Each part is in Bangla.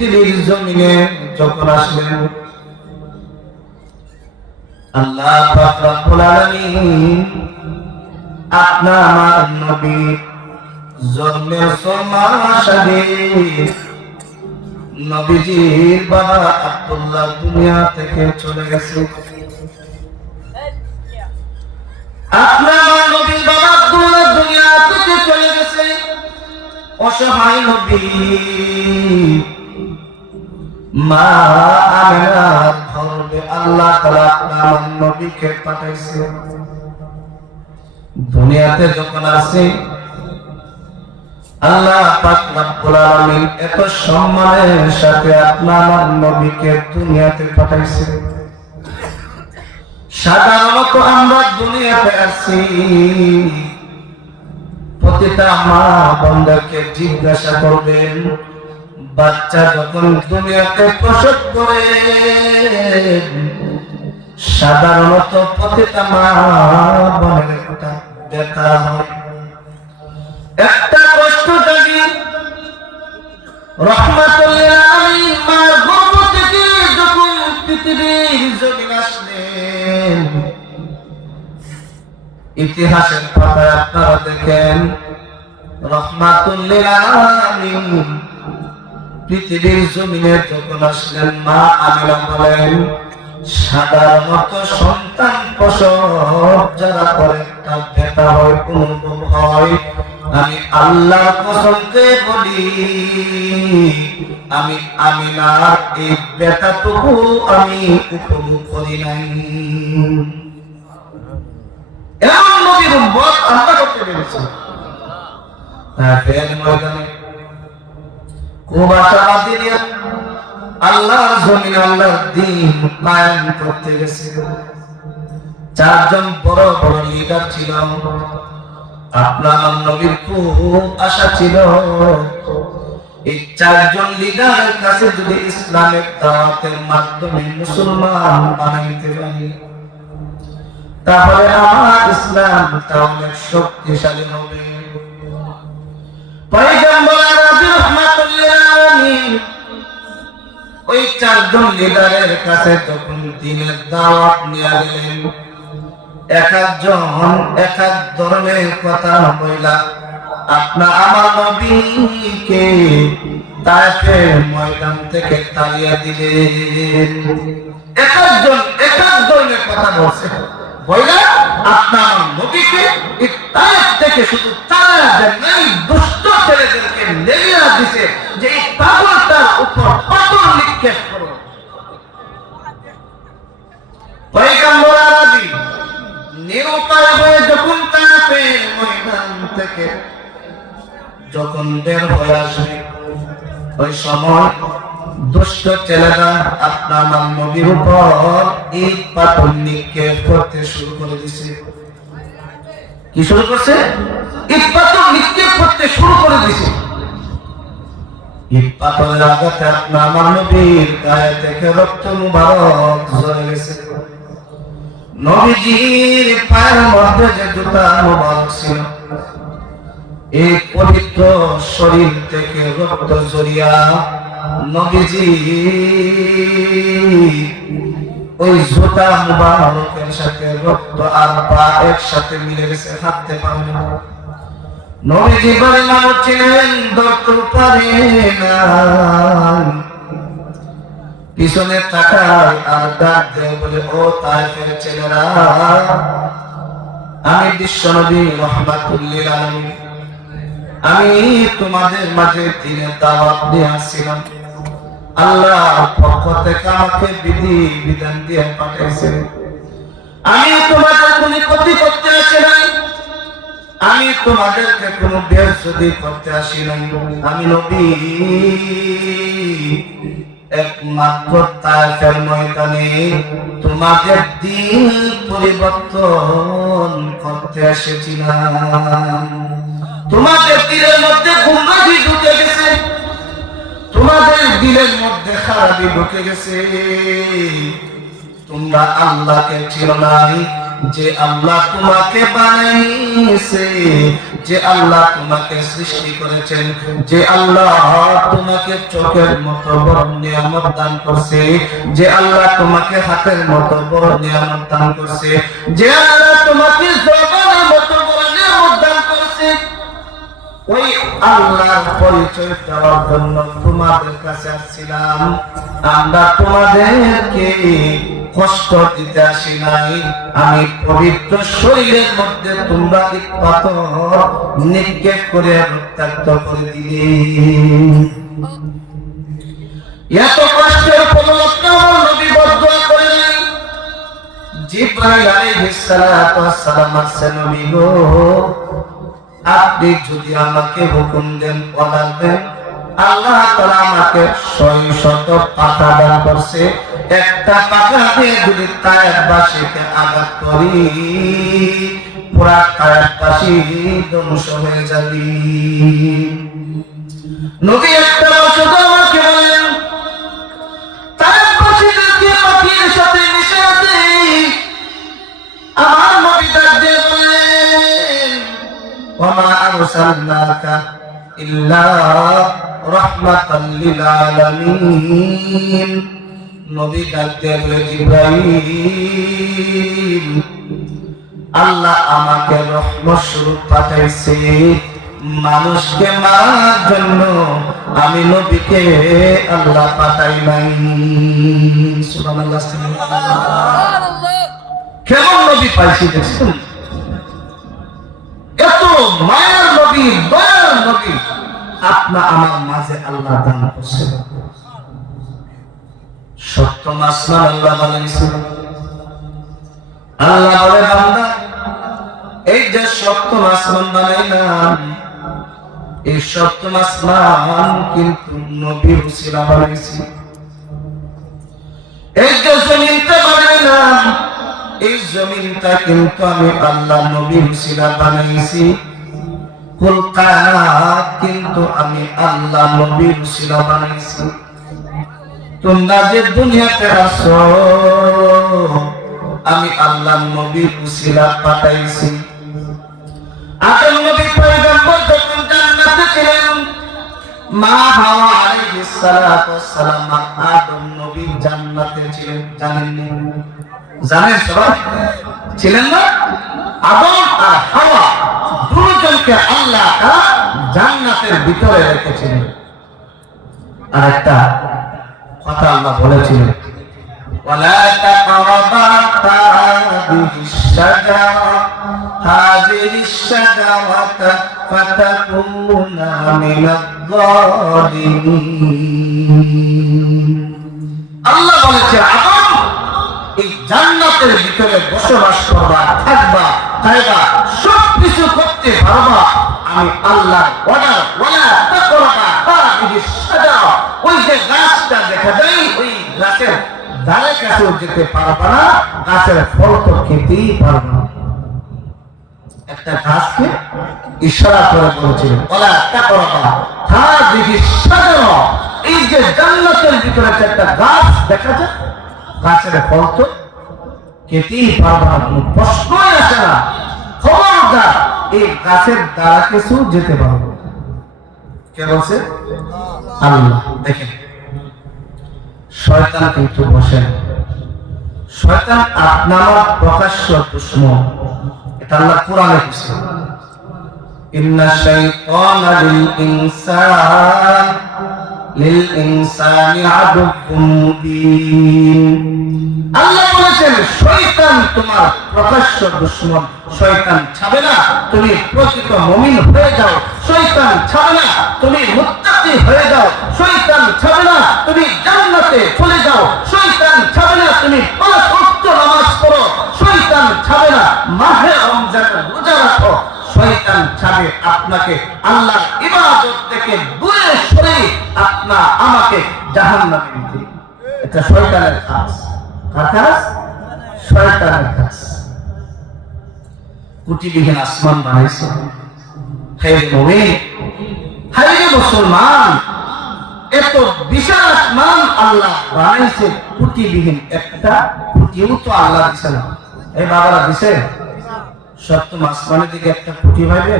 পৃথিবীর জমিনে যখন আসলেন আল্লাহ পাক রব্বুল আলামিন আপনা আমার নবী জন্মের 6 মাস আগে নবীজির বাবা আব্দুল্লাহ দুনিয়া থেকে চলে গেছে। আপনা আমার নবীর বাবা আব্দুল্লাহ দুনিয়া থেকে চলে গেছে। অসহায় নবী মা আমিনার ধর্মে আল্লাহ তাআলা আপনার নবীকে পাঠাইছে। দুনিয়াতে যখন আসে আল্লাহ পাক রব্বুল আলামিন এত সম্মানের সাথে আপনার নবীকে দুনিয়াতে পাঠাইছে। সাধারণত আমরা দুনিয়াতে আসি প্রতিটা মা বোনকে জিজ্ঞাসা করবেন বাচ্চা যখন দুনিয়াতে প্রসব করে সাধারণত প্রতিটা মা বোনের একটা ব্যথা হয়, একটা কষ্ট থাকে। রহমাতুল লিল আলামিন মার গর্ভ থেকে যখন পৃথিবীর জমিনে আসলেন ইতিহাসের পাতায় আপনারা দেখেন রহমাতুল লিল আলামিন পৃথিবীর জমিনে যখন আসলেন মা আমিনা বলেন সাধারণত সন্তান প্রসব যারা করে একটা ব্যথা হয়, অনুভব হয়। আমি আল্লাহর কসমকে বলি আমি আমিনার এই ব্যথাটুকু আমি উপভোগ করি নাই। এমন নবীর উম্মত আমরা করতে পেরেছি। ফের ময়দানে খুব আশাবাদী নিয়ে আল্লাহর জমিনে আল্লাহর দ্বীন কায়েম করতে গেছে। 4 জন বড় বড় লিডার ছিল। আপনার নবীর খুব আশা ছিল এই 4 জন লিডারের কাছে যদি ইসলামের দাওয়াতের মাধ্যমে মুসলমান বানাইতে পারি তাহলে আমার ইসলাম তাহলে শক্তিশালী হবে। পয়গম্বর নবী রহমাতুল লিল আলামিন ওই 4 জন লিডারের কাছে যখন দ্বীনের দাওয়াত নিয়ে গেলেন এক একজন এক এক ধরনের কথা বইলা আপনা আমার নবীকে তায়েফের ময়দান থেকে তাড়িয়ে দিলেন। এক একজন এক এক ধরনের কথা বলছে বইলা আপনা আমার নবীকে এই তায়েফ থেকে শুধু তাড়িয়ে দেন নাই, দুষ্ট ছেলেদেরকে লেলিয়ে দিছে যে এই পাগলটার উপর পাথর নিক্ষেপ করো। পয়গম্বর আরবি নিরুপায় হয়ে যখন তায়েফের ময়দান থেকে যখন বের হয়ে আসবে ওই সময় দুষ্ট ছেলেরা আপনার নবীর উপর ইট পাথর নিক্ষেপ করতে শুরু করে দিয়েছে। কি শুরু করছে? ইট পাথর নিক্ষেপ করতে শুরু করে দিয়েছে। ইট পাথরের আঘাতে আপনার নবীর গায়ে থেকে রক্ত মুবারক ঝরে গেছে। নবীজির পায়ের মধ্যে যে জুতা মুবারক ছিল এই পবিত্র শরীর থেকে রক্ত ঝরিয়া নবীজি ওই জুতা মুবারকের সাথে রক্ত আর পা একসাথে মিলে গেছে, হাঁটতে পারবে না। নবীজি বলেন আমার ছিলেন ধরতে পারে না, পিছনে তাকায় আর ডাক দেয় বলে ও তায়েফের ছেলেরা আমি বিশ্বনবী রহমাতুল লিল আলামিন আমি তোমাদের মাঝে দ্বীনের দাওয়াত নিয়ে আসছিলাম। আল্লাহর পক্ষ থেকে আমাকে বিধি বিধান দিয়ে পাঠিয়েছেন। আমি তোমাদের কোনো ক্ষতি করতে আসি নাই, আমি তোমাদেরকে কোনো বেয়াদবি করতে আসি নাই। আমি নবী একমাত্র তায়েফের ময়দানে তোমাদের দ্বীন পরিবর্তন করতে এসেছিলাম। তোমাদের দিলের মধ্যে গুমরাহি ঢুকে গেছে, তোমাদের দিলের মধ্যে খারাপি ঢুকে গেছে। তোমরা আল্লাহকে চিনো নাই, যে আল্লাহ তোমাকে বানাইছে, যে আল্লাহ তোমাকে সৃষ্টি করেছেন, যে আল্লাহ তোমাকে চোখের মতো বড় নিয়ামত দান করছে, যে আল্লাহ তোমাকে হাতের মতো বড় নিয়ামত দান করছে, যে আল্লাহ তোমাকে জবানের মতো বড় নিয়ামত দান করছে, ওই আল্লাহর পরিচয় দেওয়ার জন্য তোমাদের কাছে আসছিলাম। আমরা তোমাদেরকে কষ্ট দিতে আসি নাই। আমি পবিত্র শরীরের মধ্যে তোমরা এক পাথর নিক্ষেপ করে রক্তাক্ত করে দিলে। এত কষ্টের কোনো নবী বদদুয়া করে নাই। জিবরাইল আলাইহিস সালাতু ওয়াস সালাম আসছেন, নবী গো আপনি যদি আমাকে হুকুম দেন, অর্ডার দেন, আল্লাহ তাআলা আমাকে 600 পাতা দান করছে। একটা পাতা দিয়ে যদি তায়েফবাসীকে আঘাত করি, পুরা তায়েফবাসী ধ্বংস হয়ে যাবে। নবী একটা শুধু আমাকে বলেন, তায়েফবাসীদেরকে পাখির সাথে মিশিয়ে দেই। আমার নবী ডাক দিয়ে বলেন, ওয়া আরসালনাকা ইল্লা রাহমাতাল লিল আলামিন। নবী ডাক দিয়ে বলে, জিবরাইল আল্লাহ আমাকে রহমত স্বরূপ পাঠাইছে, মানুষকে মারার জন্য আমি নবীকে আল্লাহ পাঠাই নাই। সুবহানাল্লাহ। কেমন নবী পাইছি দেখছেন? এত মায়ার নবী, দয়ার নবী আপনা আমার মাঝে আল্লাহ দান করছে। সপ্তম আসমান আল্লাহ বানাইছেন। আল্লাহ বলে, বান্দা এই যে সপ্তম আসমান বানাইলাম, এই সপ্তম আসমান কিন্তু নবীর উসিলা বানাইছি। এই যে জমিনটা বানাইলাম, এই জমিনটা কিন্তু আমি আল্লাহ নবীর উসিলা বানাইছি। কুল কায়নাত কিন্তু আমি আল্লাহ নবীর উসিলা বানাইছি। তোমরা যে দুনিয়াতে আসো, আমি আল্লাহ নবীর উসিলা পাঠাইছি। আদম নবী পয়গম্বর যখন জান্নাতে ছিলেন, মা হাওয়া আলাইহিস সালাতু ওয়াস সালাম আদম নবী জান্নাতে ছিলেন। জানেননি? জানেন সবাই? ছিলেন না? আদম আর হাওয়া দুজনকে আল্লাহ জান্নাতের ভিতরে রেখেছিলেন। আর একটা কথা আল্লাহ বলেছিলেন, ওয়ালা তাকরাবা হাযিহিশ শাজারা হাযিহিশ শাজারাতা ফাতাকুনা মিনাজ যালিমিন। আল্লাহ বলেছে, আদম এই জান্নাতের ভিতরে বসবাস করবা, থাকবা, খাইবা, সবকিছু করতে পারবা। আমি আল্লাহ অর্ডার, ওয়ালা তাকরাবা হাযিহিশ শাজারা, ওই যে গাছটা দেখা যায়, ওই গাছের ধারে কাছে যেতে পারবা না, গাছের ফল তো খেতেই পারবা না। একটা গাছকে ইশারা করে বলেছিল, ওয়ালা তাকরাবা হাযিহিশ শাজারা, এই যে জান্নাতের ভিতরে একটা গাছ দেখা যায়, গাছের ফল তো খেতেই পারবা না, কোনো প্রশ্নই আসে না। খবরদার এই গাছের দ্বারা কিছু যেতে পারবো। কে বলছে? আল্লাহ। দেখেন, শয়তান কিন্তু বসেন। শয়তান আপনার প্রকাশ্য দুশমন। এটা আল্লাহ কোরআনে বলেছে, ইন্না শাইতানা লিল ইনসানি আদুউম মুবিন। আল্লাহ বলেছেন, শয়তান তোমার প্রকাশ্য দুশমন। শয়তান ছাড়বে না তুমি প্রকৃত মুমিন হয়ে যাও, শয়তান ছাড়বে না তুমি মুত্তাকি হয়ে যাও, শয়তান ছাড়বে না তুমি জান্নাতে চলে যাও, শয়তান ছাড়বে না তুমি 5 ওয়াক্ত নামাজ পড়ো, শয়তান ছাড়বে না মাহে রমজানের রোজা রাখো, শয়তান ছাড়বে আপনাকে আল্লাহর ইবাদত থেকে দূরে সরিয়ে আমাকে জাহান্নামে দিতে। এটা শয়তানের কাজ। কার কাজ? শয়তানের কাজ। কুটিবিহীন আসমান বানাইছে। হে মুমিন, হে মুসলমান, এত বিশাল আসমান আল্লাহ বানাইছে, কুটিবিহীন একটা কুটিও তো আল্লাহ দিছে না। এই বাবারা দিছে সপ্তম আসমানের দিকে একটা খুঁটি ভাইবে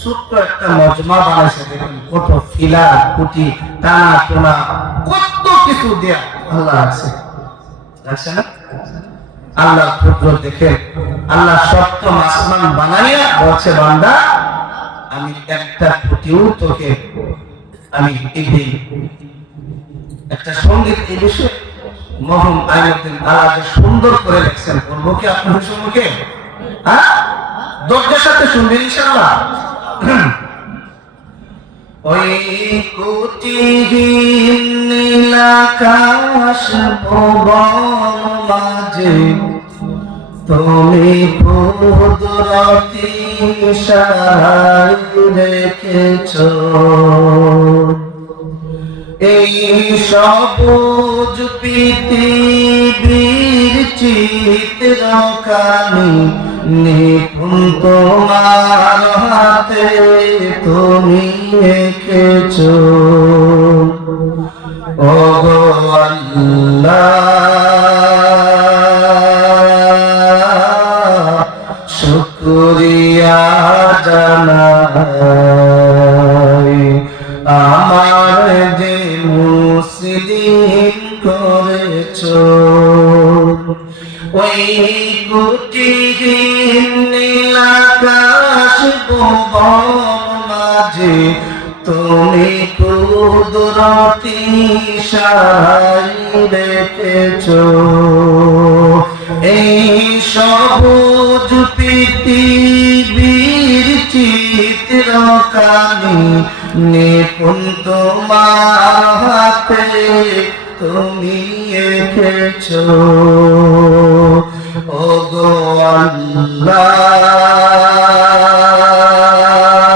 ছোট্ট একটা মজমা বানাইছে, দেখুন কত ফিলা খুঁটি টানা টোনা কত কিছু দেয়া আল্লাহ আছে, আছে না? আল্লাহ কুদরত দেখে আল্লাহ সপ্তম আসমান বানাইয়া বলছে বান্দা আমি একটা খুঁটিও তোকে আমি এই একটা সঙ্গীত এই বিষয়ে মহম আইনুদ্দিন আল্লাহ সুন্দর করে লেখছেন, বলবো কি আপনাদের সম্মুখে? হ্যাঁ, দরজার সাথে শুনবেন ইনশাআল্লাহ। ওই কুটিহীন নীলাকাশ ভুবন মাঝে তুমি কুদরতি ইশারায় রেখেছো এই সবুজ পৃথিবীর চিত্রখানি নিপুণ তোমার হাতে তুমি এঁকেছো ওগো আল্লাহ শুকরিয়া জানাই আমার যে মুসলিম করেছো ওই কুটিহীন নীলাকাশ ভুবন মাঝে তুমি কুদরতি ইশারায় রেখেছো এই সবুজ পৃথিবীর চিত্রখানি নিপুণ তোমার হাতে তুমি এঁকেছো ওগো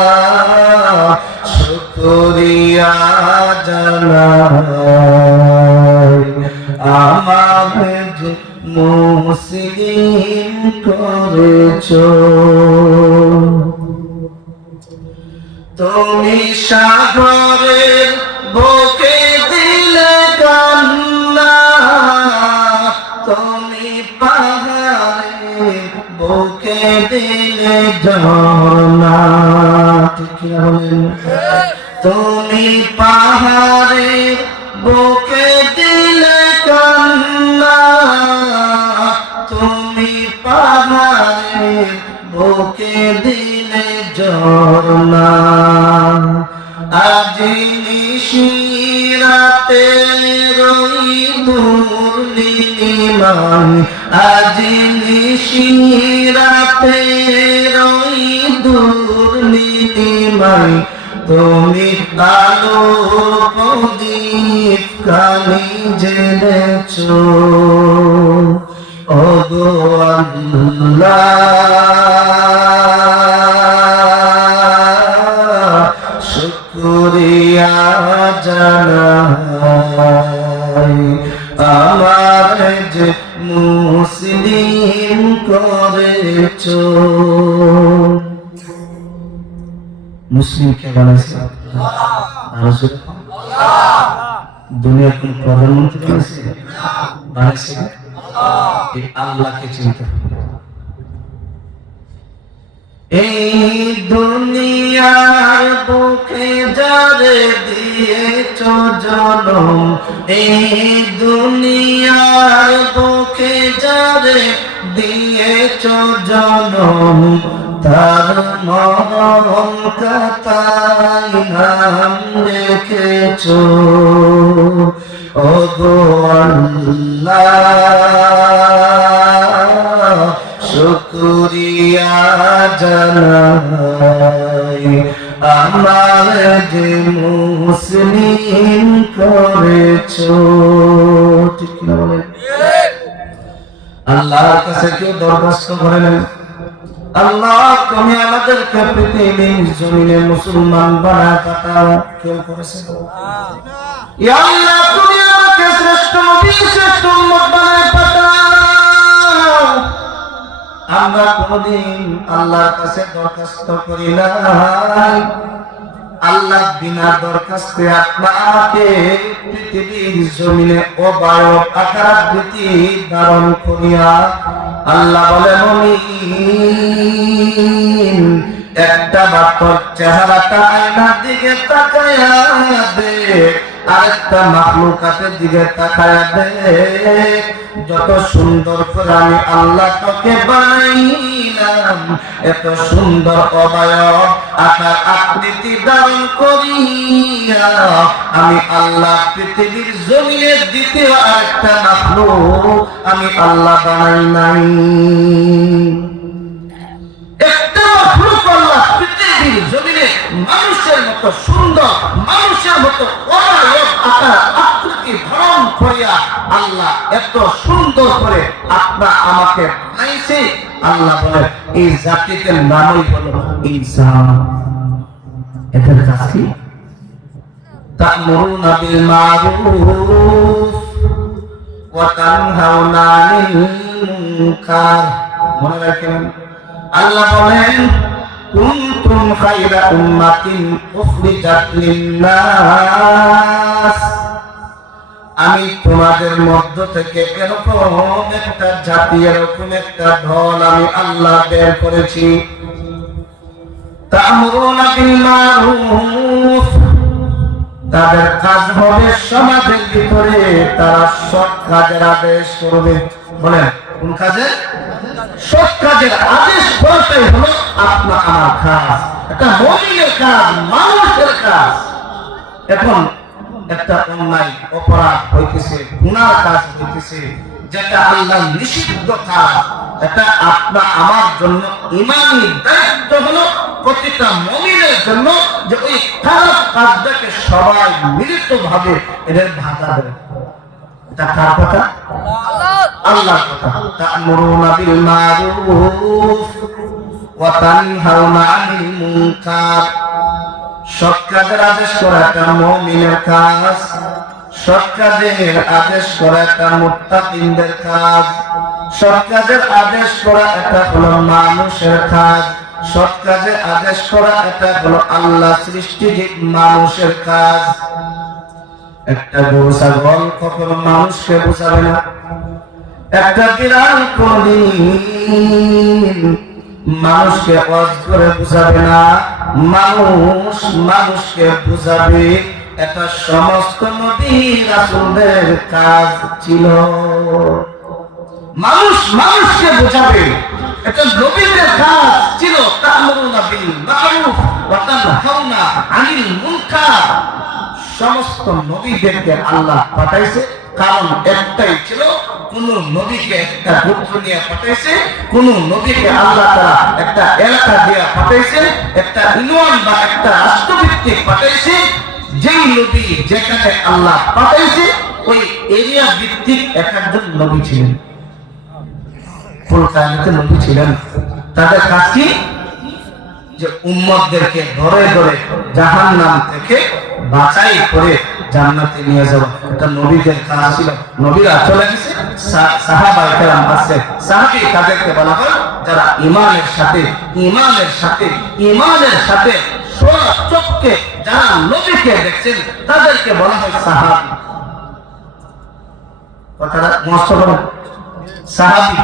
আল্লাহ শুকরিয়া জানাই আমার যে মুসলিম করেছো তুমি সাগরের বুকে দিলে কান্না তুমি পাহাড়ের বুকে দিলে ঝর্ণা ঠিক কি বলেন তুমি পাহাড়ের বুকে দিলে কান্না তুমি পাহাড়ের বুকে দিলে ঝর্ণা আজি নিশিরাতে রই দূর নীলিমায় আজি নিশিরাতে রই দূর নীলিমায় তুমি আলোর প্রদীপ কালি জ্বেলেছো ওগো আল্লাহ শুকরিয়া জানাই আমার যে মুসলিম করেছো মুসলিম কে বানাইছে দুনিয়ার কোন প্রধানমন্ত্রী বানাইছে বানাইছে আল্লাহকে চিনতে এই দুনিয়ার বুকে যারে দিয়েছো জনম এই দুনিয়ার বুকে যারে দিয়েছো জনম তার মরণ কথাই নাম রেখেছো ওগো আল্লাহ শুকরিয়া জানাই আমার যে মুসলিম করেছো ঠিক না বলে আল্লাহর কাছে কেউ দরখাস্ত করে না আল্লাহ তুমি আমাদেরকে পৃথিবীর জমিনে মুসলমান বানায় পাঠাও কেউ করেছে ইয়া আল্লাহ তুমি আমাকে শ্রেষ্ঠ নবী শ্রেষ্ঠ উম্মত বানায় পাঠাও আমরা কোনদিন আল্লাহর কাছে দরখাস্ত করি নাই আল্লাহ আল্লাহ বিনা দরখাস্তে আপনাকে পৃথিবীর জমিনে অবায়ব আকৃতি ধারণ করিয়া আল্লাহ বলে মুমিন একটা বাতর চেহারাটা আয়নার দিকে তাকায়া দে, আরেকটা মাখলুকাতের দিকে তাকায়া দে, যত সুন্দর করে আমি আল্লাহ তোকে বানাইলাম, এত সুন্দর অবয়ব আকার আকৃতি ধারণ করিয়া আমি আল্লাহ পৃথিবীর জমিনের দ্বিতীয় আরেকটা মাখলুক আমি আল্লাহ বানাই নাই। একটা মাখলুক আল্লাহ পৃথিবীর জমিনে মানুষের মতো সুন্দর, মানুষের মতো অবয়ব আকার আকৃতি ধারণ করিয়া আল্লাহ এত সুন্দর করে আপনা আমাকে বানাইছে। আল্লাহ বলে এই জাতিতে নামই হলো ইনসান। এদের কাছে তা'মুরুনা বিল মা'রুফ ওয়া তানহাউনা আনিল মুনকার। মনে রাখবেন আল্লাহ বলেন কুনতুম খায়রা উম্মাতিন উখরিজাত লিন-নাস, আমি তোমাদের মধ্য থেকে এরকম একটা জাতি, এরকম একটা দল আমি আল্লাহ বের করেছি। তা'মুরুনা বিল মা'রুফ, তাদের কাজ হবে সমাজের ভিতরে তারা সৎ কাজের আদেশ করবে। বলেন কোন কাজে? সৎ কাজের আদেশ করাটাই হলো আপনার আমার কাজ, একটা মুমিনের কাজ, মানুষের কাজ। এখন একটা অন্যায় অপরাধ হইতেছে, গুনাহ কাজ হইতেছে, যেটা আল্লাহ নিষিদ্ধ কাজ, এটা আপনার আমার জন্য ঈমানী দায়িত্ব হলো প্রতিটা মুমিনের জন্য যে ওই খারাপ কাজটাকে সবাই মিলিতভাবে এদের বাধা দেবে। এটা কার কথা? আল্লাহর কথা। তা'মুরুনা বিল মা'রুফ ওয়া তানহাউনা আনিল মুনকার, সৎ কাজের আদেশ করা একটা মুমিনের কাজ, সৎ কাজের আদেশ করা একটা মুত্তাকিনদের কাজ, সৎ কাজের আদেশ করা এটা হলো মানুষের কাজ, সৎ কাজের আদেশ করা এটা হলো আল্লাহ সৃষ্টিজীব মানুষের কাজ। একটা গরু ছাগল কখনো মানুষকে বোঝাবে না, একটা বিড়াল কোনদিন মানুষকে ওয়াজ করে বুঝাবে না, মানুষ মানুষকে বুঝাবে। এটা সমস্ত নবী রাসূলদের কাজ ছিল। মানুষ মানুষকে বুঝাবে, এটা নবীদের কাজ ছিল। তা'মুরুনা বিল মা'রুফ ওয়া তানহাউনা আনিল মুনকার, সমস্ত নবীদেরকে আল্লাহ পাঠাইছে, কারণ একটাই ছিল, কোন নবীকে একটা গোত্র নিয়ে পাঠাইছে, কোন নবীকে আল্লাহ তাআলা একটা এলাকা দিয়ে পাঠাইছে, একটা ইউনিয়ন বা একটা রাষ্ট্রভিত্তিক পাঠাইছে। যেই নবী যেখানে আল্লাহ পাঠাইছে ওই এরিয়া ভিত্তিক এক একজন নবী ছিলেন, ফুল কায়নাতে নবী ছিলেন। তাদের কাজ কি? যে উম্মতদেরকে ধরে ধরে জাহান্নাম থেকে বাছাই করে জান্নাতে নিয়ে যাওয়া, এটা নবীদের কাজ ছিল। নবীরা চলে গেছে, সাহাবায়ে কেরাম আছে, সাহাবী তাদেরকে বলা হয় যারা ঈমানের সাথে চোখকে যারা নবীকে দেখছেন তাদেরকে বলা হয় সাহাবী। কথাটা মস্ত বলেন, সাহাবী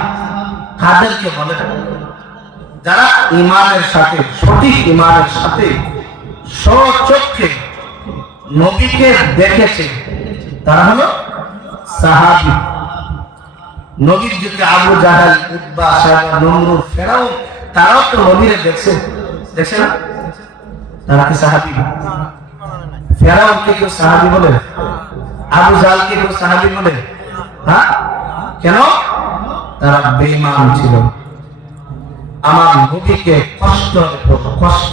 কাদেরকে বলে? যারা ঈমানের সাথে, সঠিক ঈমানের সাথে স্বচক্ষে নবীকে দেখেছে, তারা হলো সাহাবী। নবীর যুগে আবু জাহেল, উতবা, সাইবা, নমরুদ, ফেরাউন তারাও তো নবীরে দেখছেন না? তারা কি সাহাবী? ফেরাউনকে কেউ সাহাবী বলে? আবু জাহেলকে কেউ সাহাবী বলে? হ্যাঁ, কেন? তারা বেঈমান ছিল। আমার নবীকে কষ্টের পর কষ্ট,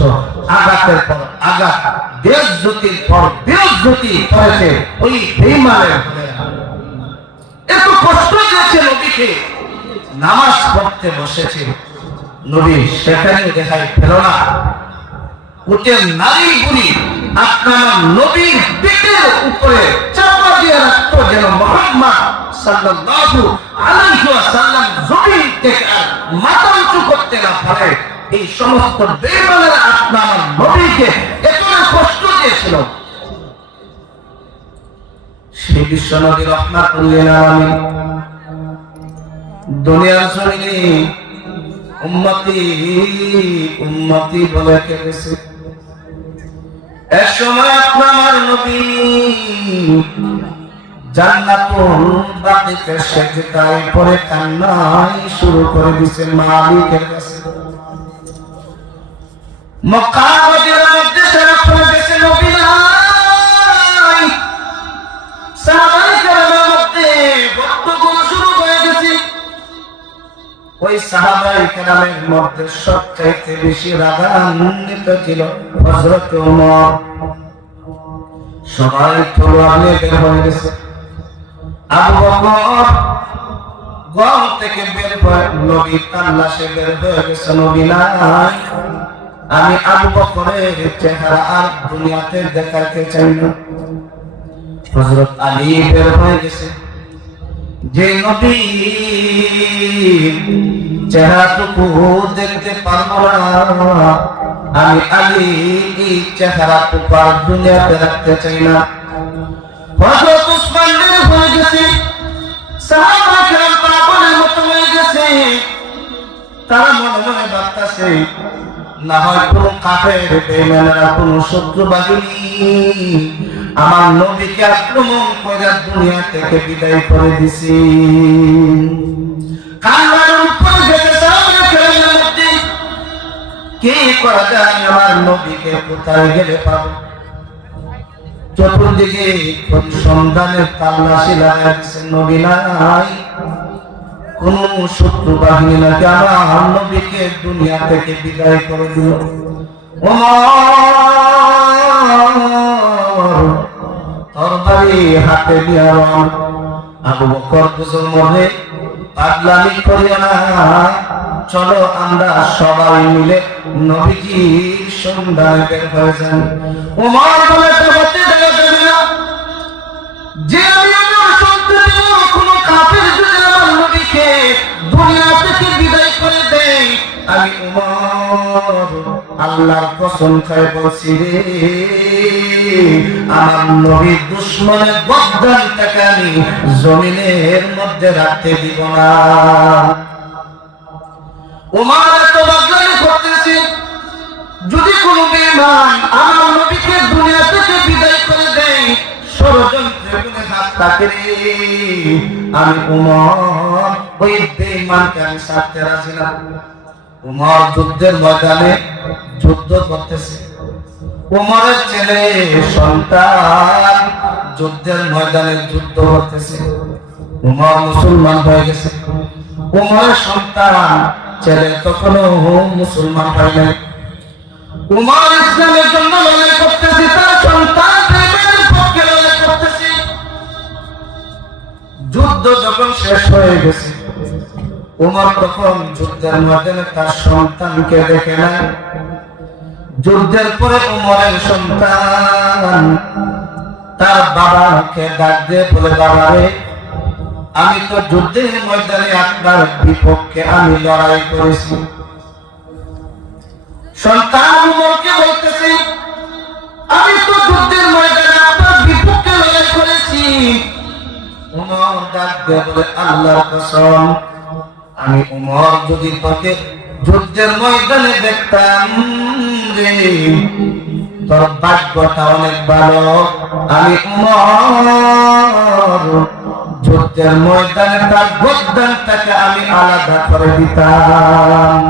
আঘাতের পর আঘাত, বেইজ্জতির পর বেইজ্জতি করেছে ওই বেঈমানের। এত কষ্ট দিয়েছে নবীকে, নামাজ পড়তে বসেছে, নবী সেখানে দেখাই পেল না। উটের নারী গুলি আপনার নবীর পেটের উপরে চাপা দিয়ে রাখতো, যেন মুহাম্মদ সাল্লাল্লাহু আলাইহি ওয়াসাল্লাম জমিন থেকে আর মাথা উঁচু করতে না পারে। এই সমস্ত বেঈমানেরা আপনার নবীকে এত কষ্ট দিয়ে সেই বিশ্ব নবী রাহমাতুল লিল আলামিন দুনিয়ার জমিনে উম্মতি উম্মতি বলে কেঁদেছে। এক সময় আপনার নবী জান্নাতুল বাকিতে সেজদায় পড়ে কান্নাই শুরু করে দিয়েছে মালিকের কাছে। মক্কা মদিনার মধ্যে সারা পড়ে গেছে নবী নাই, সাহাবায়ে কেরামের মধ্যে বক্তব্য শুরু হয়ে গেছে। ওই সাহাবায়ে কেরামের মধ্যে সবচাইতে বেশি রাগান্বিত ছিল হযরত ওমর। সবাই তলোয়ার নিয়ে বের হয়ে গেছে। আবু বকর গম থেকে বের হয়ে নবী তাল্লাশে বের হয়ে গেছে, নবী নাই। আমি আবু বকরের চেহারা আর দুনিয়াতে দেখাতে চাই না। হযরত আলী বের হয়ে গেছে, যে নবী চেহারাটুকু দেখতে পারবো না, আমি আলী এই চেহারাটুকু আর দুনিয়াতে রাখতে চাই না। হযরত উসমান বের হয়ে গেছে, সাহাবায়ে কেরাম পাগলের মতো হয়ে গেছে। তারা মনে মনে ভাবতেছে না হয় কোন কাফের বেঈমানেরা কোন শত্রু বাহিনী আমার নবীকে আক্রমণ করে দুনিয়া থেকে বিদায় করে দিছে। কান্নার উপরে গেছে সাহাবায়ে কেরামের মধ্যে, কি করা যায়, আমার নবীকে কোথায় গেলে পাবো? চতুর্দিকে সন্ধানের তাল্লাশি লাগাচ্ছেন, নবী নাই। কোন শত্রু বাহিনী নাকি আমার নবীকে দুনিয়া থেকে বিদায় করে দিল। ওমর তরবারি হাতে নিয়ে আবু বকর বুঝল মনে পাগলামি করিও না, চলো আমরা সবাই মিলে নবীজির সন্ধানে বের হয়ে যাই। ওমর বলে হতে দেবে না, যে আমি আমার সন্তান কোনো কাফের যদি আমার নবীকে দুনিয়া থেকে বিদায় করে দেয়, আমি ওমর আল্লাহর কসম খাই বলছি রে, আমার নবীর দুশমনের বদদানটাকে আমি জমিনের মধ্যে রাখতে দিব না। ওমর এত বদদানি করতেছে, যদি কোনো বেঈমান আমার নবীকে দুনিয়া থেকে বিদায় করে দেয়, ষড়যন্ত্রের গুণে হাত থাকে রে, আমি ওমর ওই বেঈমানকে আমি ছাড়তে রাজি না। ওমর যুদ্ধের ময়দানে যুদ্ধ করতেছে, ওমরের ছেলে সন্তান যুদ্ধের ময়দানে যুদ্ধ করতেছে। ওমর মুসলমান হয়ে গেছে, ওমরের সন্তান ছেলে তখনও মুসলমান হয় নাই। ওমর ইসলামের জন্য লড়াই করতেছে, তার সন্তান বেঈমানের পক্ষে লড়াই করতেছে। যুদ্ধ যখন শেষ হয়ে গেছে, ওমর তখন যুদ্ধের ময়দানে তার সন্তানকে দেখে নাই। যুদ্ধের পরে ওমরের সন্তান তার বাবাকে ডাক দিয়ে বলে, বাবা রে, আমি তো যুদ্ধের ময়দানে আপনার বিপক্ষে আমি লড়াই করেছি। সন্তান ওমরকে বলতেছে, আমি তো যুদ্ধের ময়দানে আপনার বিপক্ষে লড়াই করেছি। ওমর ডাক দিয়ে বলে, আল্লাহর কসম, আমি ওমর যদি তোকে যুদ্ধের ময়দানে দেখতাম রে, তোর ভাগ্যটা অনেক ভালো, আমি ওমর যুদ্ধের ময়দানে তার বদদানটাকে আমি আলাদা করে দিতাম।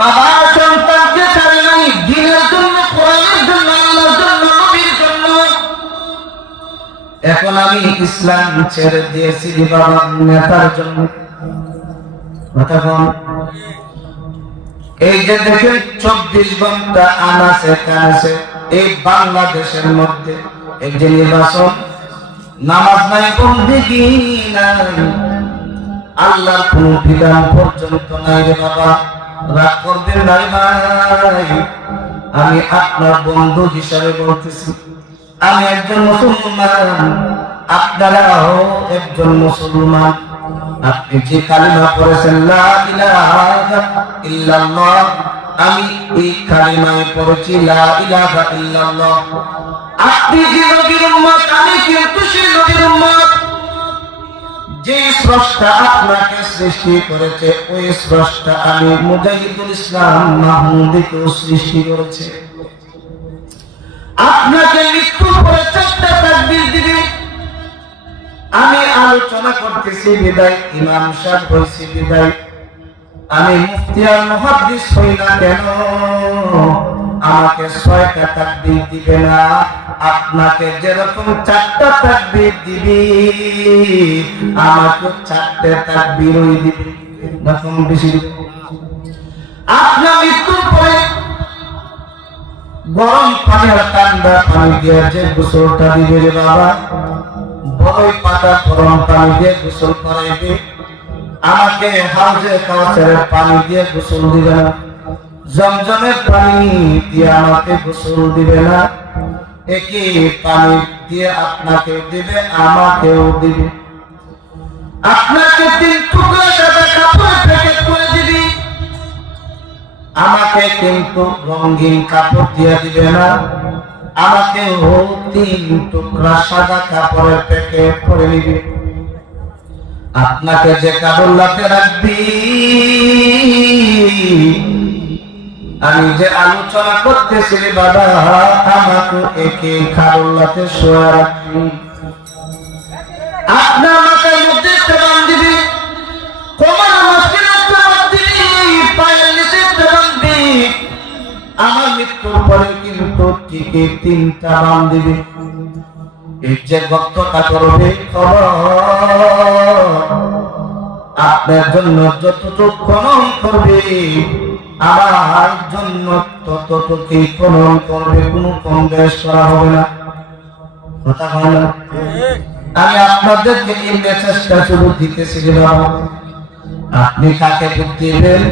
বাবা সন্তানকে ছাড়ে নাই, দিনের জন্য, কোরআনের জন্য, আল্লাহর জন্য, নবীর জন্য। এখন আমি ইসলাম ছেড়ে দিয়েছি বাবা নেতার জন্য। এই যে দেখেন 24 ঘন্টা আনাচে কানাচে এই বাংলাদেশের মধ্যে এই যে নির্বাচন, নামাজ নাই, বন্দেগী নাই, আল্লাহর কোন বিধান পর্যন্ত নাই রে বাবা। রাগ করবেন নাই ভাই, আমি আপনার বন্ধু হিসাবে বলতেছি, আমি একজন মুসলমান, আপনারাও একজন মুসলমান। আপনি যে কালিমা পড়েছেন লা ইলাহা ইল্লাল্লাহ, আমি এই কালিমায় পড়েছি লা ইলাহা ইল্লাল্লাহ। আপনি যে নবীর উম্মত, আমি কিন্তু সেই নবীর উম্মত। যে স্রষ্টা আপনাকে সৃষ্টি করেছে ওই স্রষ্টা আমি মুজাহিদুল ইসলাম মাহমুদীকেও সৃষ্টি করেছে। আপনাকে মৃত্যুর পরে 4টা তাকবীর দিবে। আমি আলোচনা করতেছি বিদায়, ইমাম সাহেব হইছি বিদায়, আমি মুফতি আর মুহাদ্দিস হই না কেন আমাকে 6টা তাকবীর দিবে না? আপনাকে যেরকম 4টা তাকবীর দিবে আমাকে 4টা তাকবীরই দিবে, এরকম বেশি দিবে। আপনার মৃত্যুর পরে গরম পানি আর ঠান্ডা পানি দিয়ে যে গোসলটা দিবে রে বাবা, বড়ই পাতা গরম পানি দিয়ে গোসল করাইবে, আমাকে হাউজে কাউসারের পানি দিয়ে গোসল দিবে না, জমজমের পানি দিয়ে আমাকে গোসল দিবে না। একই পানি দিয়ে আপনাকে দিবে, আমাকেও দিবে। আপনাকে 3 টুকরা সাদা কাপড় প্যাকেট করে দিবে, আমাকে কিন্তু রঙিন কাপড় দিয়ে দিবে না, আমাকেও 3 টুকরা সাদা কাপড়ের প্যাকেট করে নিবে। আপনাকে যে কাবুল্লাতে রাখবি, আমি যে আলোচনা করতেছি বাবা, আমাকে একে কাবুল্লাতে শোয়া রাখবি। আপনার মাথার মধ্যে তেমন দিবি, কোমর মসজিদে তেমন দিবি, পায়ের নিচে তেমন দিবি। আমার মৃত্যুর পরে কিন্তু ঠিকই 3টা বাম দিবি। এই যে ভক্তটা করবে আপনার জন্য যতটুকু খনন করবে আমার জন্য ততটুকুই খনন করবে, কোনো কম বেশ করা হবে না। কথা হয় না? আমি আপনাদেরকে এই মেসেজটা শুধু দিতেছি যে বাবা, আপনি কাকে বুদ্ধি দিবেন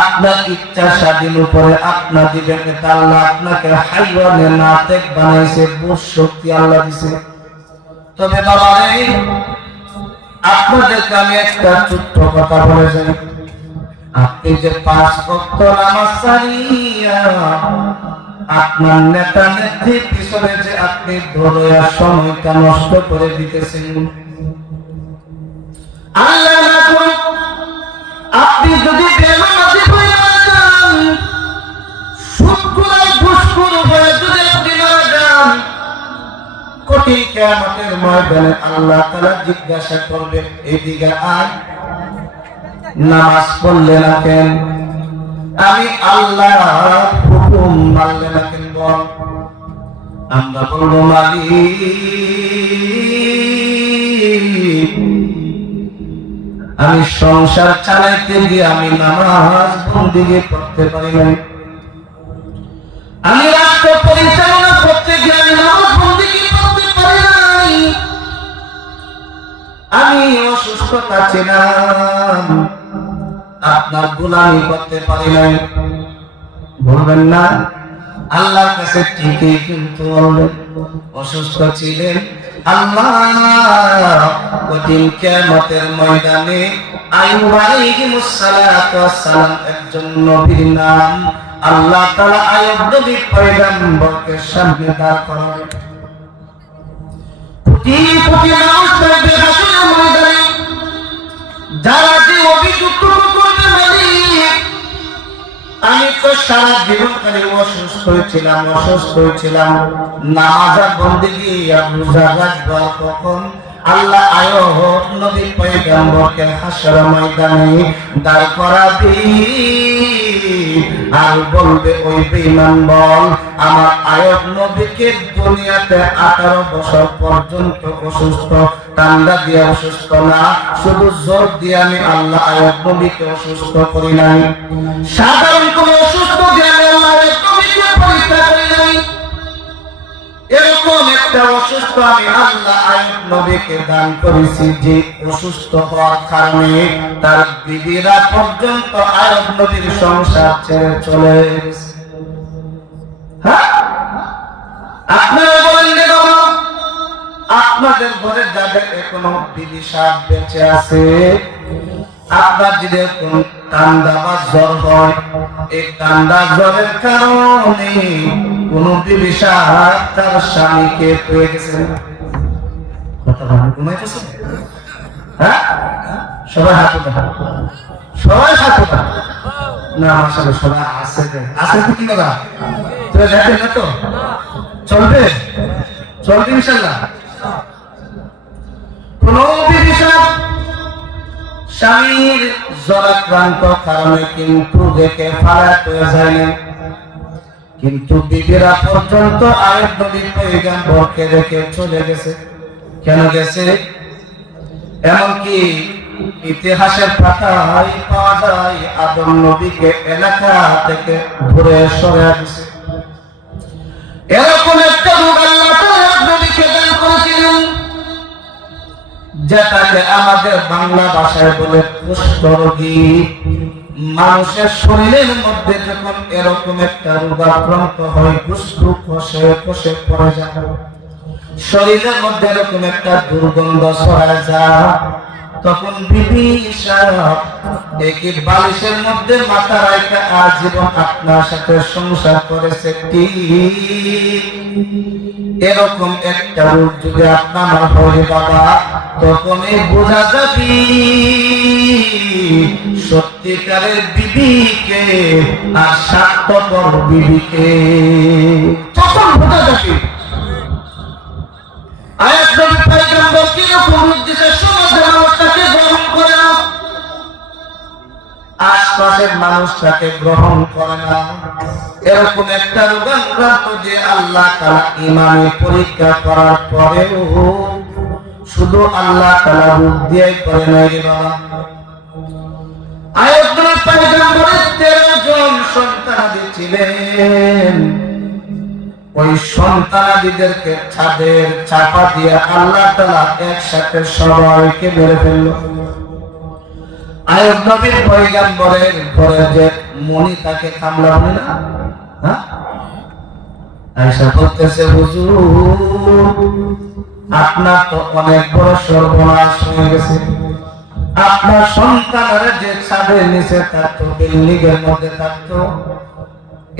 আপনার ইচ্ছা স্বাধীন উপরে আপনার দিবেন। আল্লাহ আপনাকে হাইওয়ানে নাতেক বানাইছে, বুঝ শক্তি আল্লাহ দিছে। তবে বাবা রে, আপনাদেরকে আমি একটা ছোট্ট কথা বলে যাই, আপনি যে 5 ওয়াক্ত নামাজ ছাড়িয়া আপনার নেতা নেত্রীর পিছনে যে আপনি ধরে সময়টা নষ্ট করে দিতেছেন, আল্লাহ না করুক আপনি যদি বেনামাজি হয়ে যান, সুদখোর ঘুষখোর হয়ে যদি আপনি মারা যান, কঠিন কিয়ামতের ময়দানে আল্লাহ তাআলা জিজ্ঞাসা করবে, এদিকে আয়, নামাজ পড়লে না কেন? আমি আল্লাহ হুকুম মানলে না কেন? বল। আমরা বলবো মালিক, আমি সংসার চালাইতে গিয়ে আমি নামাজ বন্দিগি করতে পারি নাই, আমি রাষ্ট্র পরিচালনা করতে গিয়ে আমি নামাজ বন্দিগি করতে পারি নাই, আমি অসুস্থতা ছিলাম আপনার গোলামি করতে পারি নাই। বলবেন না? আল্লাহর কাছে ঠিকই কিন্তু বলবেন, অসুস্থ ছিলেন। আল্লাহ কঠিন কিয়ামতের ময়দানে আইয়ুব আলাইহিস সালাতু ওয়াস সালাম একজন নবীর নাম, আল্লাহ তাআলা আইয়ুব নবী পয়গম্বরকে সামনে দাঁড় করাবেন। কোটি কোটি মানুষ থাকবে হাসরের ময়দানে, যারা যে অভিযুক্ত করবে মালিক, আমি তো সারা জীবন খালি অসুস্থ হয়েছিলাম, নামাজ আর বন্দেগী আর রোজা রাখবো, তখন আল্লাহ আইয়ুব নবী পয়গম্বরকে হাসরের ময়দানে দাঁড় করাবে আর বলবে, ওই বেঈমান বল, আমার আইয়ুব নবীকে দুনিয়াতে 18 বছর পর্যন্ত অসুস্থ, ঠান্ডা দিয়ে অসুস্থ না, শুধু জোর দিয়ে আমি আল্লাহ আইয়ুব নবীকে অসুস্থ করি নাই, সাধারণ কোন অসুস্থ দিয়ে আমি আল্লাহ আইয়ুব নবীকে পরীক্ষা করি নাই। এরকম একটা অসুস্থ আমি আল্লাহ আইয়ুব নবীকে দান করেছি, যে অসুস্থ হওয়ার কারণে তার বিবিরা পর্যন্ত আইয়ুব নবীর সংসার ছেড়ে চলে গেছে। হ্যাঁ, আপনারা বলেন যে বাবা, আপনাদের ঘরে যাদের এখনো বিবি সাহেব বেঁচে আছে, আপনার যদি কোন ঠান্ডা বা জ্বর হয়, এই ঠান্ডা জ্বরের কারণে কোন বিবিসা তার স্বামীকে পেয়ে গেছে, কথা ভালো ঘুমাইতেছে, হ্যাঁ সবাই হাত উঠা, সবাই হাত উঠা না, আসলে সবাই আছে আছে কি না, তোরা যাবেন না তো, চলবে চলবে ইনশাল্লাহ। কোন বিবিসা স্বামীর জ্বরাক্রান্ত কারণে কিন্তু দেখে ফারাক হয়ে যায়নি, কিন্তু বিবিরা পর্যন্ত আয়ের নবীর পয়গম্বরকে রেখে চলে গেছে। কেন গেছে? এমনকি ইতিহাসের পাতায় পাওয়া যায় আদম নবীকে এলাকা থেকে দূরে সরে গেছে। এরকম একটা রোগ আল্লাহ তাআলা নবীকে দান করেছিলেন, যেটাকে আমাদের বাংলা ভাষায় বলে কুষ্ঠরোগী। মানুষের শরীরের মধ্যে যখন এরকম একটা রোগ আক্রান্ত হয়, কুষ্ঠু খসে খসে পড়ে যায়, শরীরের মধ্যে এরকম একটা দুর্গন্ধ ছড়ায় যায়, তখন বিবিসা একই বালিশের মধ্যে মাথা রাখা আজীবন আপনার সাথে সংসার করেছে। কি এরকম একটা রূপ যদি আপনার হয় বাবা, তখনই বোঝা যাবে সত্যিকারের বিবিকে আর স্বার্থপর বিবিকে, তখন বোঝা যাবে। আয়াত নবী পয়গম্বর কিরকম উদ্দেশ্যে সমাজের মানুষটাকে গ্রহণ করে না, আশপাশের মানুষটাকে গ্রহণ করে না। এরকম একটা রোগাক্রান্ত যে আল্লাহ তাআলা ইমানে পরীক্ষা করার পরেও শুধু আল্লাহ তাআলা রূপ দিয়ে করে নাই রে বাবা। আয়াত নবী পয়গম্বরের 13 জন সন্তানাদি ছিলেন, ওই সন্তানাদিদেরকে ছাদের চাপা দিয়ে আল্লাহ তাআলা একসাথে সবাইকে মেরে ফেলল। আয়াত নবীর পয়গম্বরের ঘরে যে মণি তাকে কামলা বলে না, হ্যাঁ আয়েশা বলতেছে হুজুর আপনার তো অনেক বড় সর্বনাশ হয়ে গেছে, আপনার সন্তানেরা যে ছাদের নিচে থাকতো, বিল্ডিং এর মধ্যে থাকতো,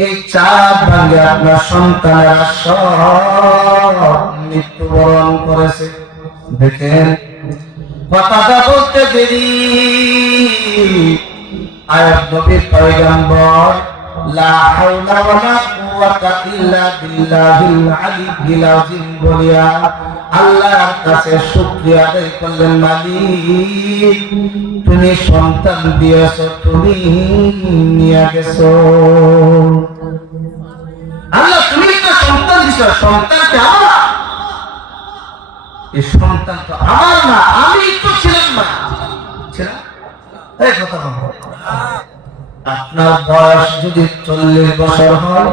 এই চাঁদ ভাঙে আপনার সন্তানেরা সব মৃত্যুবরণ করেছে। দেখেন কথাটা বলতে দেরি, আয়াত নবী পয়গম্বর লা হাওলা ওয়ালা কুওয়াতা ইল্লা বিল্লাহিল আলিয়্যিল আযীম বলিয়া আল্লাহর কাছে শুকরিয়া আদায় করলেন, মালিক তুমি সন্তান দিয়েছো, তুমি নিয়ে গেছো, আল্লাহ তুমি তো সন্তান দিছো, সন্তানকে আমার, এই সন্তান তো আমার না, আমি তো ছিলাম না, ছিলাম এই কথা বলবো। আপনার বয়স যদি 40 বছর হয়,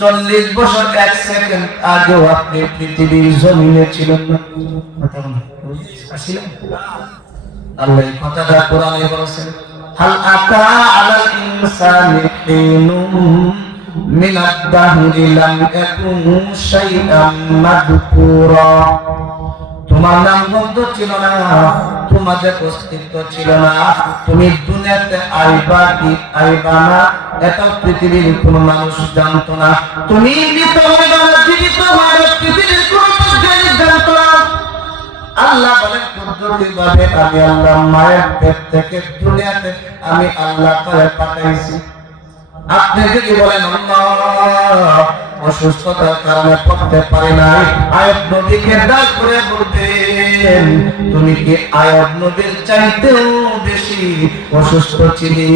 40 বছর 1 সেকেন্ড আগেও আপনি পৃথিবীর জমিনে ছিলেন না, আল্লাহ এই কথাটা কোরআনে বলেছেন, হাল আতা আলাল ইনসানি হিনুম মিনাদ দাহরি লাম ইয়াকুন শাইআম মাযকুরা। তোমার নাম গন্ধ ছিল না, তোমাদের অস্তিত্ব ছিল না, তুমি দুনিয়াতে আইবা কি আইবা না এটা পৃথিবীর কোন মানুষ জানতো না, তুমি মৃত হইবা না জীবিত হইবা পৃথিবীর কোন মানুষ জানতো না। আল্লাহ বলেন কুদরতিভাবে আমি আল্লাহ মায়ের পেট থেকে দুনিয়াতে আমি আল্লাহ তাআলা পাঠাইছি। আপনি যদি বলেন আল্লাহ অসুস্থতার কারণে পড়তে পারি নাই, আয়াত নবীকে ডাক করে বলবেন তুমি কি আয়াত নবীর চাইতেও বেশি অসুস্থ ছিলি?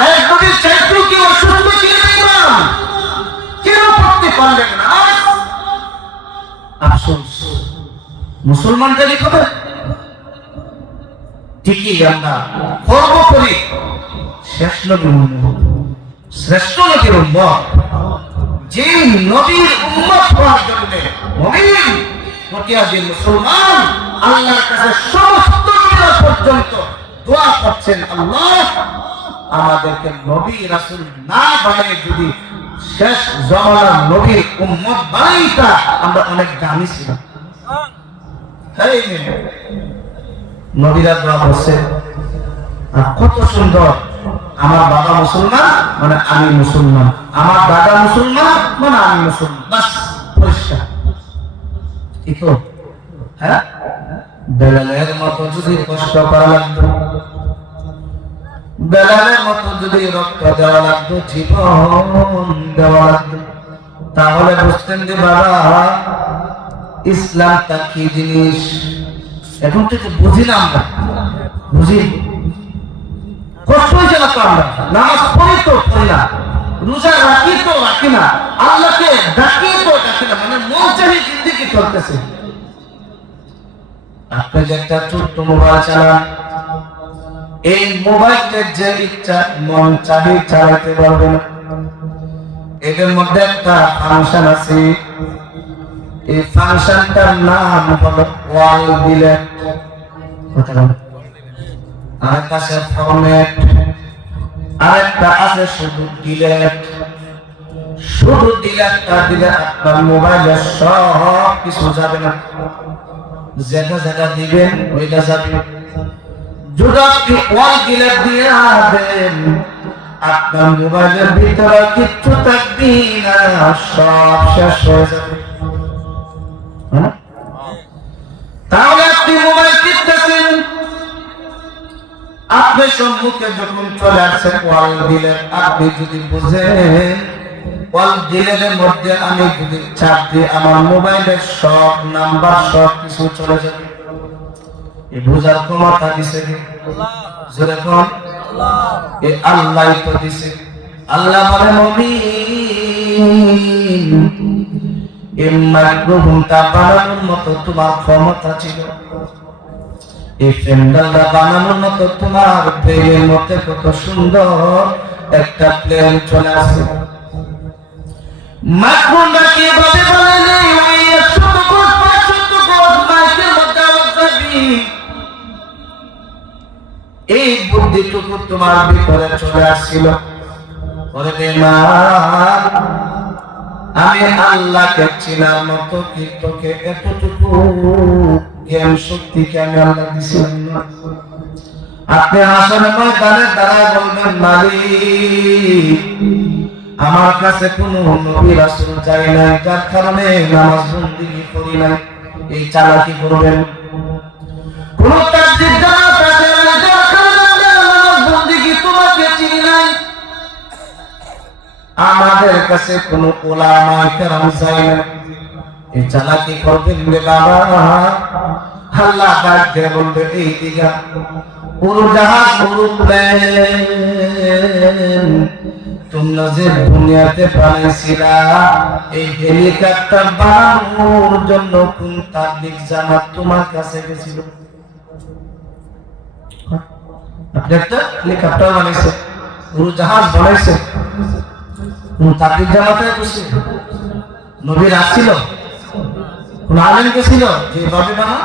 আয়াত নবীর চাইতেও কি অসুস্থ ছিলেন? ইমাম কেন পড়তে পারলেন না? আফসোস মুসলমানদের কথা ঠিকই আমরা গর্ব করি, শেষ নবীর উম্মত, শ্রেষ্ঠ নবীর উম্মত, যে নবীর উম্মত হওয়ার জন্য মুমিন প্রতিটি মুসলমান আল্লাহর কাছে সমস্ত দুনিয়া পর্যন্ত দোয়া করছেন, আল্লাহ আমাদেরকে নবী রাসূল না বানিয়ে যদি শেষ জামানার নবীর উম্মত বানাইতা আমরা অনেক দামি ছিলাম। এই নবীরা দোয়া করছে, কত সুন্দর। আমার বাবা মুসলমান মানে আমি মুসলমান, আমার দাদা মুসলমান মানে আমি মুসলমান, বাস পরিষ্কার। কি তো হ্যাঁ, বেলালের মতো যদি কষ্ট করা লাগতো, বেলালের মতো যদি রক্ত দেওয়া লাগতো, জীবন দেওয়া লাগতো, তাহলে বুঝতেন যে বাবা ইসলামটা কি জিনিস। এখন থেকে বুঝি না, আমরা বুঝি, কষ্ট হয়েছে না তো, আমরা নামাজ পড়ি তো পড়ি না, রোজা রাখি তো রাখি না, আল্লাহকে ডাকি তো ডাকি না, মানে মন চাহি জিন্দেগি চলতেছে। আপনি যে একটা ছোট্ট মোবাইল চালান, এই মোবাইলের যে ইচ্ছা মন চাহি চালাতে পারবে না। এদের মধ্যে একটা ফাংশন আছে, এই ফাংশনটার নাম হলো ওয়াল ডিলেট, আরেকটা আছে ফরম্যাট, আরেকটা আছে শুধু ডিলেট। শুধু ডিলেটটা দিলে আপনার মোবাইলে সব কিছু যাবে না, যেটা যেটা দিবেন ওইটা যাবে। যদি আপনি ওয়াল ডিলেট দিয়ে দেন, আপনার মোবাইলের ভিতরে কিচ্ছু থাকবে না, সব শেষ হয়ে যাবে। তাহলে আপনি মোবাইল টিপতেছেন, আপনার সম্মুখে যখন চলে আসছে ওয়াল ডিলেট, আপনি যদি বুঝেন ওয়াল ডিলেটের মধ্যে আমি যদি চাপ দিই আমার মোবাইলের সব নাম্বার সব কিছু চলে যাবে, এই বুঝার ক্ষমতা দিছে কি? যেরকম আল্লাহ তো দিছে। আল্লাহ বলে মুমিন, এই মাইক্রোফোনটা বানানোর মতো তোমার ক্ষমতা ছিল, এই প্যান্ডেলটা বানানোর মতো তোমার ব্রেনের মধ্যে কত সুন্দর একটা প্লেন চলে আসে। মাইক্রোফোনটা কিভাবে বানালে ওই 100 কোট 500 কোট মাইকের মধ্যে আওয়াজ যাবে, এই বুদ্ধিটুকু তোমার ভিতরে চলে আসছিল। পরে আমি আল্লাহকে চিনার মতো কি তোকে এতটুকু জ্ঞান শক্তিকে আমি আল্লাহ দিছিলাম না? আপনি হাসরের ময়দানে দাঁড়ায় বলবেন মালিক আমার কাছে কোনো নবী রাসূল যায় নাই, যার কারণে নামাজ বন্দেগী করি নাই, এই চালাকি করবেন। কোন তাসদীক জামাত আছে না, যার কারণে নামাজ বন্দেগী তোমাকে চিনি নাই। আমাদের কাছে কোনো উলামায়ে কেরাম যায় না, এই চালাকি করবেন রে বাবা। আল্লাহ ডাক দিয়ে বলবে এই দিগা উড়োজাহাজ উড়প্লেন তোমরা যে দুনিয়াতে বানাইছিলা, এই হেলিকপ্টার বানানোর জন্য কোন তাবলীগ জামাত তোমার কাছে গেছিল? আপনি একটা হেলিকপ্টার বানাইছে, উড়োজাহাজ বানাইছে, কোন তাবলীগ জামাতে গেছে? নবী আসছিল? কোন আলেম গেছিল যেভাবে বানা?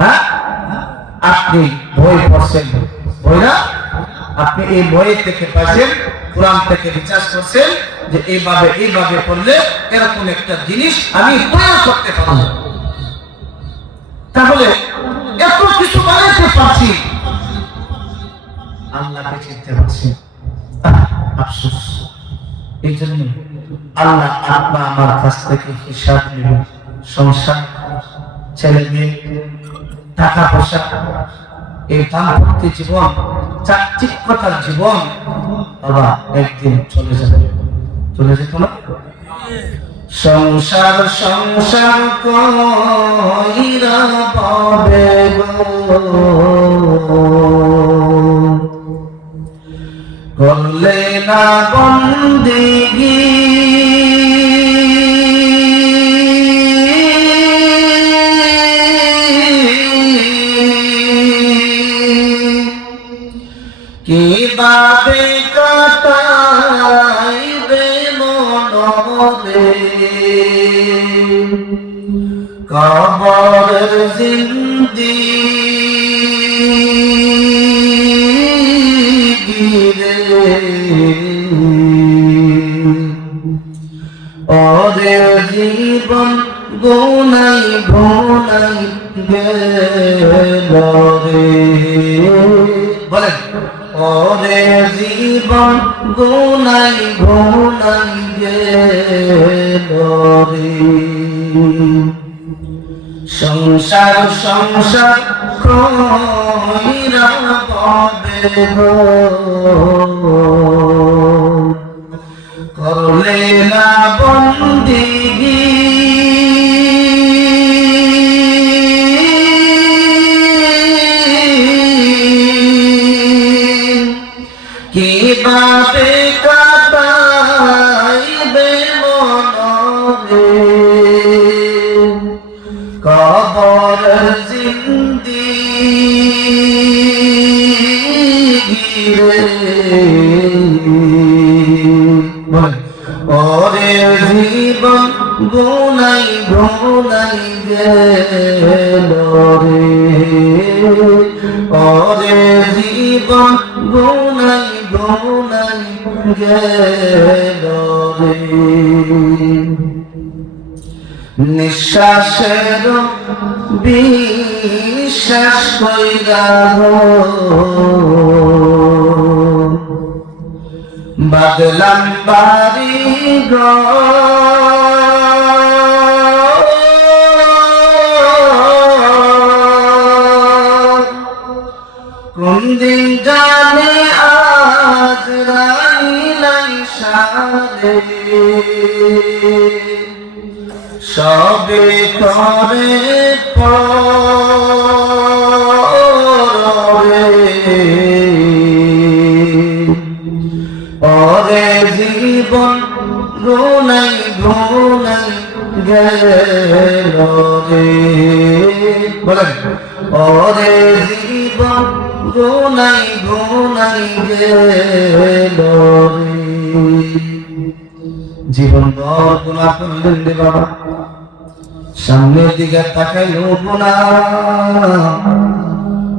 হ্যাঁ, আপনি বই পড়ছেন, বই না, আপনি এই বই থেকে পাইছেন, কোরআন থেকে রিসার্চ করছেন যে এইভাবে করলে এরকম একটা জিনিস আমি প্রয়োগ করতে পারবো। তাহলে এত কিছু বানাইতে পারছি, আল্লাহকে চিনতে পারছি। আফসোস, এই জন্য আল্লাহ আপনার আমার কাছ থেকে হিসাব নেবেন। সংসার, ছেলে মেয়ে, টাকা পয়সা, এই দাম্পত্য জীবন, চাকচিক্যতার জীবন বাবা একদিন চলে যাবে, চলে যেত না? সংসার সংসার কইরা পাবে গো, করলে না বন্দেগী, কিভাবে কাটাইবে মনরে কবরের জিন্দেগি রে, ওরে জীবন গুনাই গুনাই গেল রে, বলেন ওরে জীবন গুনাই গুনাই গেল রে। সংসার সংসার কইরা ববে গো, করলে না বন্দিগি কিভাবে কাটাইবে মনরে, কবর জিন্দেগি রে, ওরে জীবন গুনাই গুনাই গেল রে, ওরে জীবন গুনাই গুনাই গেল রে। নিঃশ্বাসের বিশ্বাস কইরা গো, বাদলাম বাড়ি ঘর, কোন দিন জানে আজ রাইলাই সারে, সবে করে পরে, ওরে জীবন গুনাই গুনাই গেল রে, বলেন ওরে জীবন গুনাই গুনাই গেল রে। জীবন ভর গুনাহ করলেন রে বাবা, সামনের দিকে তাকাইলো গুনাহ,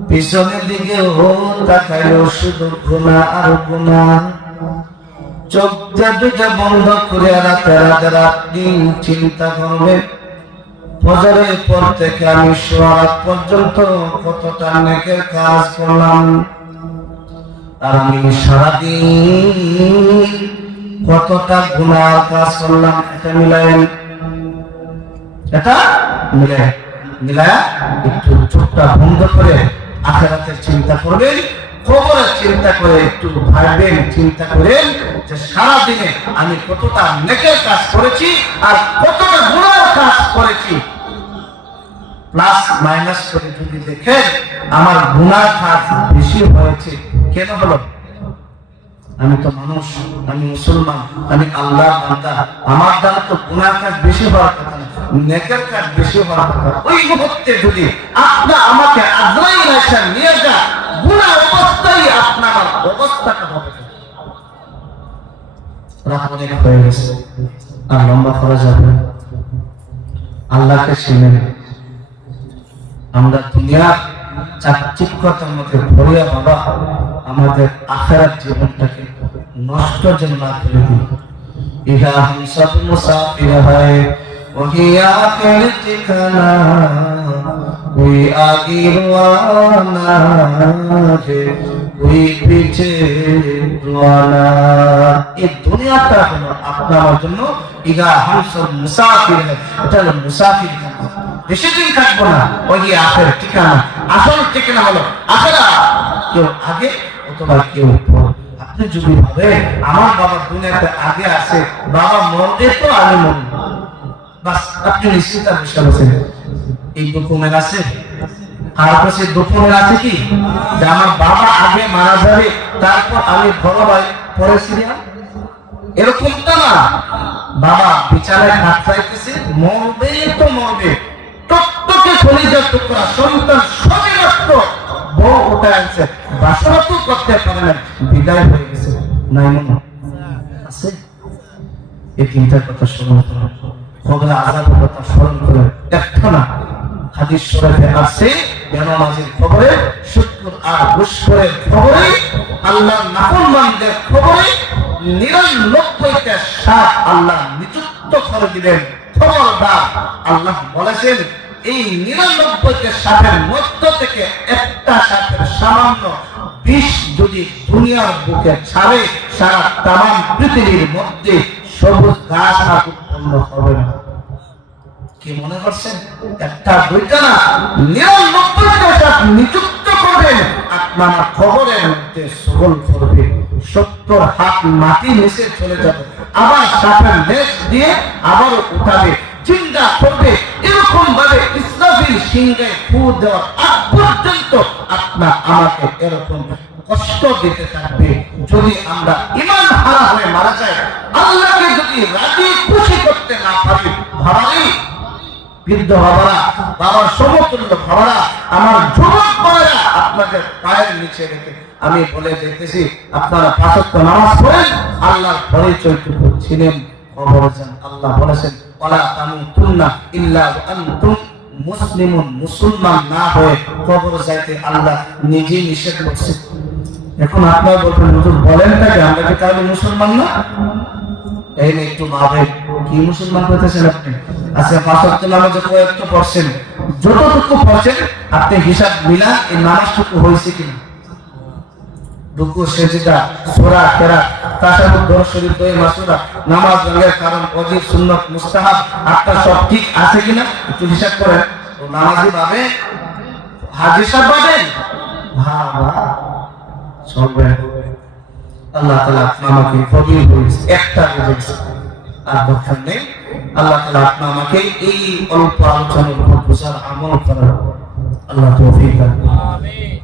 পিছনের দিকে ও তাকাইলো শুধু গুনাহ আর গুনাহ। চোখ দুটা বন্ধ করে রাত দিন চিন্তা করবে, ফজরের পর থেকে আমি শোয়ার পর্যন্ত কতটা নেকের কাজ করলাম, আর আমি সারাদিন কতটা গুনার কাজ করলাম। এটা মিলায়েন, এটা মিলায়া একটু চোখটা বন্ধ করে আখিরাতের চিন্তা করবেন, কবরের চিন্তা করে একটু ভাববেন, চিন্তা করেন যে সারাদিনে আমি কতটা নেকের কাজ করেছি আর কতটা গুনার কাজ করেছি। প্লাস মাইনাস করে যদি দেখেন আমার গুনার কাজ বেশি হয়েছে, কেন হলো? আমি তো মানুষ, আমি মুসলমান, আমি আল্লাহর বান্দা, আমার দ্বারা তো গুনার কাজ বেশি হওয়ার কথা না, নেকের কাজ বেশি হওয়ার কথা। ওই মুহূর্তে যদি আপনার আমাকে আজরাইল এসে নিয়ে যায়, গুনাহ অবস্থায় আপনার অবস্থাটা হবে। রাত অনেক হয়ে গেছে, আর লম্বা করা যাবে না। আল্লাহকে চিনেন, আমরা দুনিয়ার চাকচিক্যতার মধ্যে ভরিয়া বাবা আমাদের আখিরাত জীবনটাকে নষ্ট যেন না করে দিই। ইহা হাম সব মুসাফির হয়, ওহি আখির ঠিকানা, কোই আগে রওয়ানা है, कोई पीछे रवाना। এই দুনিয়াটা হলো আপনার জন্য ইহা হাম সব মুসাফির হয়, এটা হলো মুসাফির। বেশি দিন থাকবো না, ওই আখের ঠিকানা, আসল ঠিকানা হলো আখেরা। কেউ আগে অথবা কেউ পরে। আপনি যদি ভাবেন আমার বাবা দুনিয়াতে আগে আছে, বাবা মরবে তো আমি মরব, বাস আপনি নিশ্চিত বসে বসেন। এই ডকুমেন্ট আছে, আর কাছে ডকুমেন্ট আছে কি যে আমার বাবা আগে মারা যাবে, তারপর আমি বড় ভাই পরে সিরিয়া? এরকম তো না। বাবা বিচারে হাত চাইতেছে, মরবে তো মরবে, টকটকে কলিজার টুকরা সন্তান সবই নষ্ট, বউ ওটা আনছে, বাসনা তো করতে পারে না, বিদায় হয়ে গেছে। নাই মনে আছে? এই তিনটার কথা স্মরণ করো, কবরে আযাবের কথা স্মরণ করো। একটা না, হাদিস শরীফে আছে বেনামাজির খবরে, শুকর আর ঘুষখোরের খবরে, আল্লাহর নাফরমানদের খবরে 99টা সাপ আল্লাহ নিযুক্ত করে দিলেন। খবরদার, আল্লাহ বলেছেন এই 99টা সাপের মধ্য থেকে একটা সাপের সামান্য বিষ যদি দুনিয়ার বুকে ছাড়ে, সারা তামাম পৃথিবীর মধ্যে সবুজ ঘাস আর উৎপন্ন হবে না। কি মনে করছেন? একটা দুইটা না, 99টা সাপ নিযুক্ত করবেন আপনার খবরের মধ্যে সবল করবে, 70 হাত মাটি নিচে চলে যাবে, আবার সাপের লেজ দিয়ে আবারও উঠাবে, চিন্তা করবে। এরকম ভাবে ইসরাফিল সিংহে ফু দেওয়ার আগ পর্যন্ত আপনার আমাকে এরকম কষ্ট দিতে থাকবে। যদি আমরা ঈমান হারা হয়ে মারা যাই, আল্লাহকে যদি রাজি খুশি করতে না পারি, ভাবাই বৃদ্ধ বাবারা, বাবার সমতুল্য বাবারা, আমার যুবক বাবারা, আপনাদের পায়ের নিচে রেখে আমি বলে যেতেছি, আপনারা 5 ওয়াক্ত নামাজ পড়েন, আল্লাহর পরিচয়টুকু ছিলেন কবরে যান। আল্লাহ বলেছেন, ওয়ালা তামুতুন্না ইল্লা ওয়া আনতুম মুসলিমুন, মুসলমান না হয়ে কবরে যাইতে আল্লাহ নিজেই নিষেধ করছেন। এখন আপনারা বলবেন, হুজুর বলেন তাকে, আমরা কি তাহলে মুসলমান না? এই নিয়ে একটু ভাবেন, কি মুসলমান হতেছেন আপনি? আচ্ছা, 5 ওয়াক্ত নামাজে কয়েকটা পড়ছেন, যতটুকু পড়ছেন আপনি হিসাব মিলান, এই নামাজটুকু হয়েছে কিনা? রুকু, সেজদা, সূরা, কিরাত, তাশাহুদ, দরুদ শরীফ, দোয়া, মাসুরা, নামাজ রঙের কারণ, ওয়াজিব, সুন্নাত, মুস্তাহাব, আপনার সব ঠিক আছে কিনা একটু হিসাব করেন। তো নামাজি ভাবে হাজি সাহেব ভাবেন, ভাবা চলবে। আল্লাহ তাআলা আমাকে ফজিল করেছে, একটা বুঝেছে আর দরকার নেই। আল্লাহ তাআলা আমাকে এই অল্প আলোচনার উপর বুঝার আমল করার আল্লাহ তৌফিক দান করুন। আমিন।